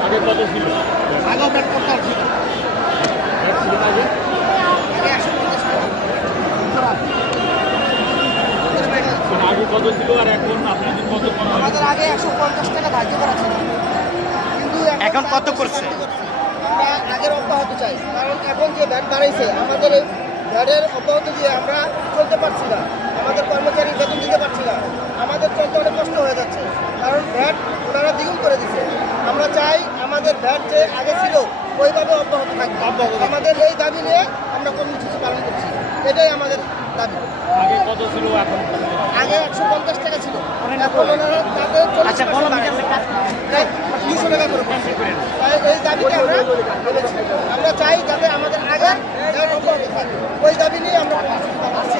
আগে কত ছিল? আগেও ব্যাট করতে ছিল এক ছিল না আগে? আগে 150 টাকা। মানে আগে কত ছিল আর এখন আপনাদের কত করা হবে? আমাদের আগে 150 টাকা ধার্য করা ছিল, কিন্তু এখন কত করছে? আমরা আগের অব্যাহত চাই, কারণ এখন যে ভ্যাট বাড়াইছে আমাদের এই ভ্যাটের অব্যাহত দিয়ে আমরা চলতে পারছি না, আমাদের কর্মচারী বেতন দিতে পারছি না, আমাদের চলতে অনেক কষ্ট হয়ে যাচ্ছে, কারণ ভ্যাট ওনারা দ্বিগুণ করে দিচ্ছে। আমরা চাই আমাদের ভ্যাট যে আগে ছিল ওইভাবে অব্যাহত থাকবে। আমাদের এই দাবি নিয়ে আমরা কর্মসূচি পালন করছি, এটাই আমাদের দাবি। আগে কত ছিল এখন কত? আগে 150 টাকা ছিল, এখন ওনারা তাদের 40% প্রায় 200 টাকা করে বলছে। তাই এই দাবিটা আমরা বলেছি। আমরা চাই যাতে আমাদের আগের ভ্যাট অব্যাহত থাকে, ওই দাবি নিয়ে আমরা কর্মসূচি পালন করছি।